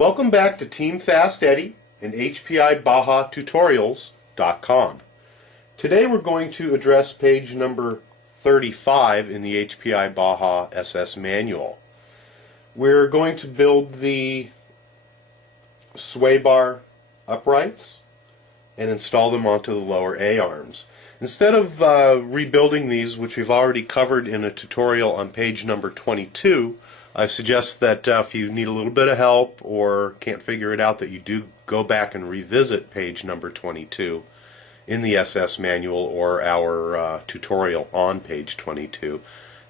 Welcome back to Team Fast Eddy and HPI Baja Tutorials.com. Today we're going to address page number 35 in the HPI Baja SS manual. We're going to build the sway bar uprights and install them onto the lower A-arms. Instead of rebuilding these, which we've already covered in a tutorial on page number 22, I suggest that if you need a little bit of help or can't figure it out, that you do go back and revisit page number 22 in the SS manual or our tutorial on page 22,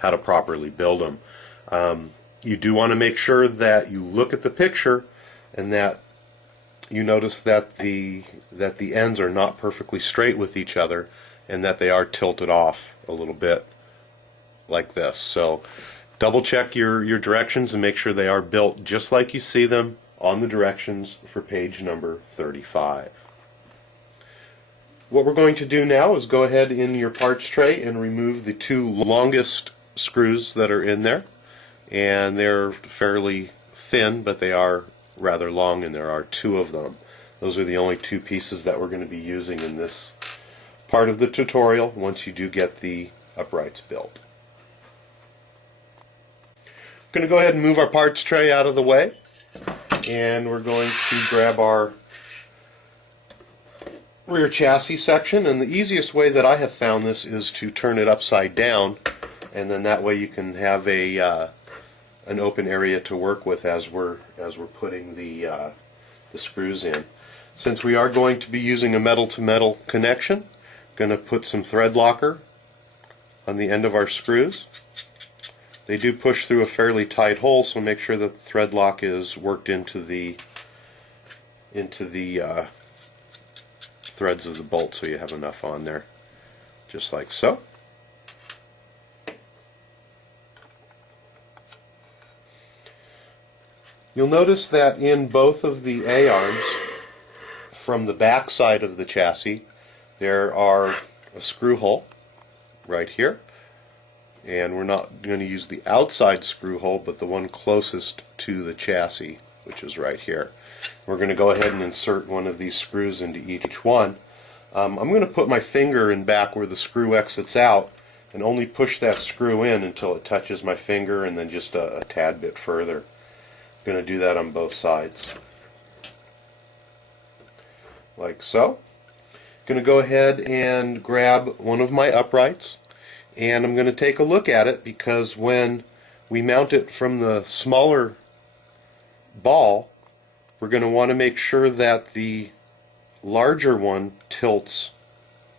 how to properly build them. You do want to make sure that you look at the picture and that you notice that the ends are not perfectly straight with each other and that they are tilted off a little bit like this. So double check your directions and make sure they are built just like you see them on the directions for page number 35. What we're going to do now is go ahead in your parts tray and remove the two longest screws that are in there. And they're fairly thin, but they are rather long, and there are two of them. Those are the only two pieces that we're going to be using in this part of the tutorial once you do get the uprights built. We're going to go ahead and move our parts tray out of the way, and we're going to grab our rear chassis section, and the easiest way that I have found this is to turn it upside down, and then that way you can have an open area to work with as we're putting the screws in. Since we are going to be using a metal-to-metal connection, I'm going to put some thread locker on the end of our screws. They do push through a fairly tight hole, so make sure that the thread lock is worked into the threads of the bolt so you have enough on there, just like so. You'll notice that in both of the A-arms from the back side of the chassis there are a screw hole right here, and we're not going to use the outside screw hole but the one closest to the chassis, which is right here. We're going to go ahead and insert one of these screws into each one. I'm going to put my finger in back where the screw exits out and only push that screw in until it touches my finger, and then just a tad bit further. I'm going to do that on both sides, like so. I'm going to go ahead and grab one of my uprights, and I'm going to take a look at it, because when we mount it from the smaller ball, we're going to want to make sure that the larger one tilts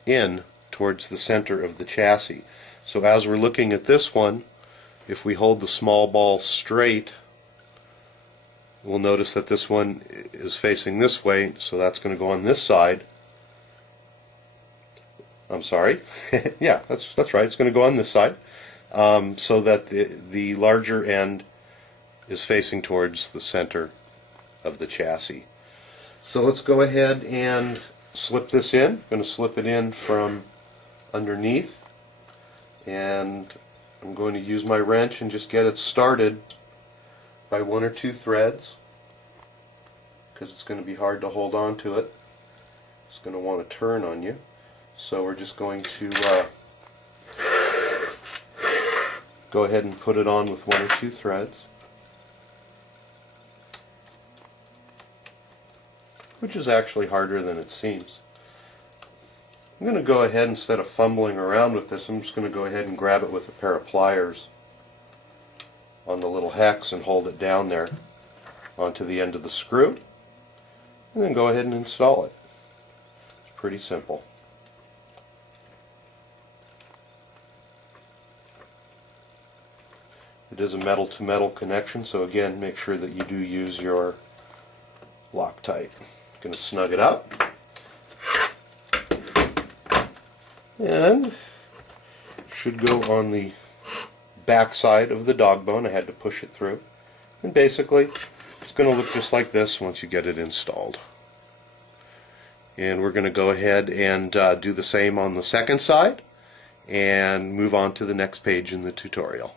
in towards the center of the chassis. So as we're looking at this one, if we hold the small ball straight, we'll notice that this one is facing this way, so that's going to go on this side. I'm sorry. Yeah, that's right. It's going to go on this side, so that the larger end is facing towards the center of the chassis. So let's go ahead and slip this in. I'm going to slip it in from underneath, and I'm going to use my wrench and just get it started by one or two threads, because it's going to be hard to hold on to it. It's going to want to turn on you. So we're just going to go ahead and put it on with one or two threads, which is actually harder than it seems. I'm going to go ahead, instead of fumbling around with this, I'm just going to go ahead and grab it with a pair of pliers on the little hex and hold it down there onto the end of the screw, and then go ahead and install it. It's pretty simple. It is a metal-to-metal connection, so again, make sure that you do use your Loctite. I'm going to snug it up, and should go on the back side of the dog bone. I had to push it through, and basically it's going to look just like this once you get it installed. And we're going to go ahead and do the same on the second side and move on to the next page in the tutorial.